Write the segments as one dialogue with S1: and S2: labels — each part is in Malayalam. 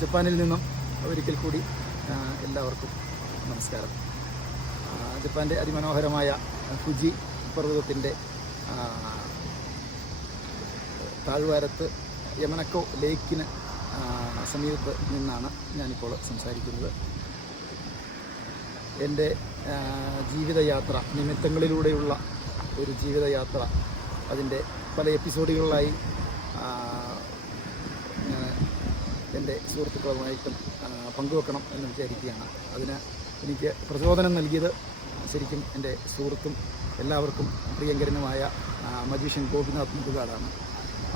S1: ജപ്പാനിൽ നിന്നും ഒരിക്കൽ കൂടി എല്ലാവർക്കും നമസ്കാരം. ജപ്പാന്റെ അതിമനോഹരമായ ഫുജി പർവതത്തിന്റെ താഴ്വാരത്ത് യമനക്കോ ലേക്കിന് സമീപത്ത് നിന്നാണ് ഞാനിപ്പോൾ സംസാരിക്കുന്നത്. എന്റെ ജീവിതയാത്ര നിമിത്തങ്ങളിലൂടെയുള്ള ഒരു ജീവിതയാത്ര അതിന്റെ പല എപ്പിസോഡുകളിലായി എന്റെ സുഹൃത്തുക്കളുമായിട്ടും പങ്കുവെക്കണം എന്ന് വിചാരിക്കുകയാണ്. അതിന് എനിക്ക് പ്രചോദനം നൽകിയത് ശരിക്കും എന്റെ സുഹൃത്തും എല്ലാവർക്കും പ്രിയങ്കരനുമായ മജീഷ്യൻ ഗോപിനാഥ് മുതുകാടാണ്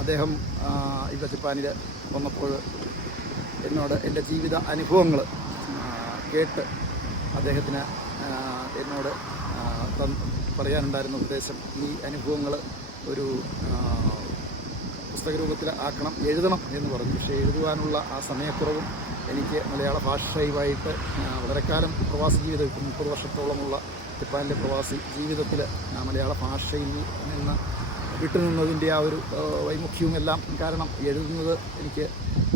S1: അദ്ദേഹം ഇപ്പോൾ ജപ്പാനിൽ വന്നപ്പോൾ എന്നോട് എന്റെ ജീവിത അനുഭവങ്ങൾ കേട്ട് അദ്ദേഹത്തിന് എന്നോട് പറയാനുണ്ടായിരുന്ന ഉപദേശം ഈ അനുഭവങ്ങൾ ഒരു ആ, പുസ്തക രൂപത്തിൽ ആക്കണം എഴുതണം എന്ന് പറഞ്ഞു. പക്ഷേ എഴുതുവാനുള്ള ആ സമയക്കുറവും എനിക്ക് മലയാള ഭാഷയുമായിട്ട് വളരെ വളരെക്കാലം പ്രവാസി ജീവിതം മുപ്പത് വർഷത്തോളമുള്ള ജപ്പാനിലെ പ്രവാസി ജീവിതത്തിൽ മലയാള ഭാഷയിൽ നിന്ന് വിട്ടുനിന്നതിന്റെ ആ ഒരു വൈമുഖ്യവുമെല്ലാം കാരണം എഴുതുന്നത് എനിക്ക്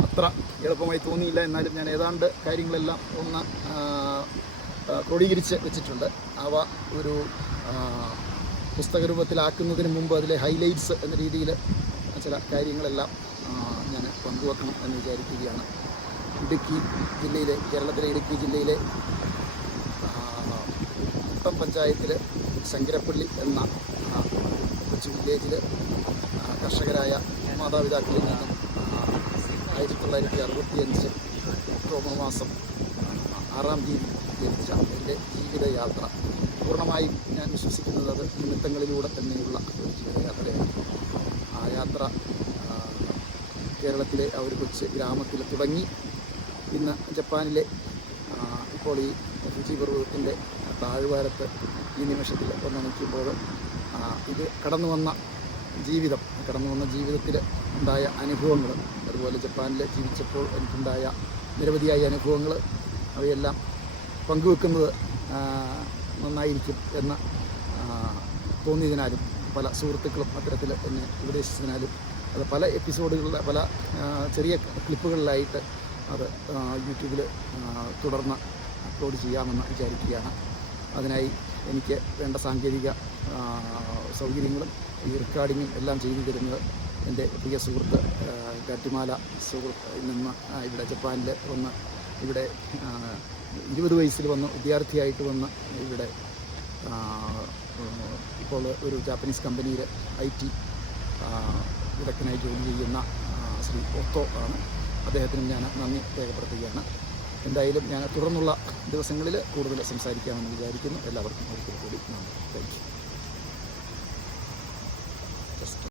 S1: അത്ര എളുപ്പമായി തോന്നിയില്ല. എന്നാലും ഞാൻ ഏതാണ്ട് കാര്യങ്ങളെല്ലാം ഒന്ന് ക്രോഡീകരിച്ച് വെച്ചിട്ടുണ്ട്. അവ ഒരു പുസ്തകരൂപത്തിലാക്കുന്നതിന് പുസ്തക രൂപത്തിലാക്കുന്നതിന് മുമ്പ് അതിലെ ഹൈലൈറ്റ്സ് എന്ന രീതിയിൽ ചില കാര്യങ്ങളെല്ലാം ഞാൻ പങ്കുവെക്കണം എന്ന് വിചാരിക്കുകയാണ്. ഇടുക്കി ജില്ലയിലെ കേരളത്തിലെ ഇടുക്കി ജില്ലയിലെ കുട്ടം പഞ്ചായത്തിലെ ശങ്കരപ്പള്ളി എന്ന കൊച്ചു വില്ലേജിൽ കർഷകരായ മാതാപിതാക്കളിൽ നിന്നും ആയിരത്തി തൊള്ളായിരത്തി അറുപത്തിയഞ്ച് ഒക്ടോബർ മാസം ആറാം തീയതി ജനിച്ച എന്റെ ജീവിതയാത്ര. പൂർണമായും ഞാൻ വിശ്വസിക്കുന്നത് നിമിത്തങ്ങളിലൂടെ തന്നെയുള്ള ഒരു ജീവിതയാത്രയാണ്. ആ യാത്ര കേരളത്തിലെ ആ ഒരു കൊച്ചു ഗ്രാമത്തിൽ തുടങ്ങി. ഇന്ന് ജപ്പാനിലെ ഇപ്പോൾ ഈ ഫുജി പർവതത്തിന്റെ താഴ്വാരത്ത് ഈ നിമിഷത്തിൽ വന്ന് നിൽക്കുമ്പോൾ ഇത് കടന്നു വന്ന ജീവിതം കടന്നു വന്ന ജീവിതത്തിൽ ഉണ്ടായ അനുഭവങ്ങൾ അതുപോലെ ജപ്പാനിൽ ജീവിച്ചപ്പോൾ എനിക്കുണ്ടായ നിരവധിയായ അനുഭവങ്ങൾ അവയെല്ലാം പങ്കുവെക്കുന്നത് നന്നായിരിക്കും എന്ന് തോന്നിയതിനാലും പല സുഹൃത്തുക്കളും അത്തരത്തിൽ എന്നെ ഉപദേശിച്ചതിനാലും അത് പല എപ്പിസോഡുകളിലെ പല ചെറിയ ക്ലിപ്പുകളിലായിട്ട് അത് യൂട്യൂബിൽ തുടർന്ന് അപ്ലോഡ് ചെയ്യാമെന്ന് വിചാരിക്കുകയാണ്. അതിനായി എനിക്ക് വേണ്ട സാങ്കേതിക സൗകര്യങ്ങളും ഈ റെക്കോർഡിങ്ങും എല്ലാം ചെയ്തു തരുന്നത് എന്റെ പ്രിയ സുഹൃത്ത് ഗാറ്റിമാല സുഹൃത്ത് നിന്ന് ഇവിടെ ജപ്പാനിൽ വന്ന് ഇവിടെ ഇരുപത് വയസ്സിൽ വന്ന് വിദ്യാർത്ഥിയായിട്ട് വന്ന് ഇവിടെ ഇപ്പോൾ ഒരു ജാപ്പനീസ് കമ്പനിയിൽ ഐ ടി വിദഗ്ധനായി ജോലി ചെയ്യുന്ന ശ്രീ ഒത്തോ ആണ്. അദ്ദേഹത്തിനും ഞാൻ നന്ദി രേഖപ്പെടുത്തുകയാണ്. എന്തായാലും ഞാൻ തുടർന്നുള്ള ദിവസങ്ങളിൽ കൂടുതൽ സംസാരിക്കാമെന്ന് വിചാരിക്കുന്നു. എല്ലാവർക്കും ഒരിക്കൽ കൂടി നന്ദി. താങ്ക്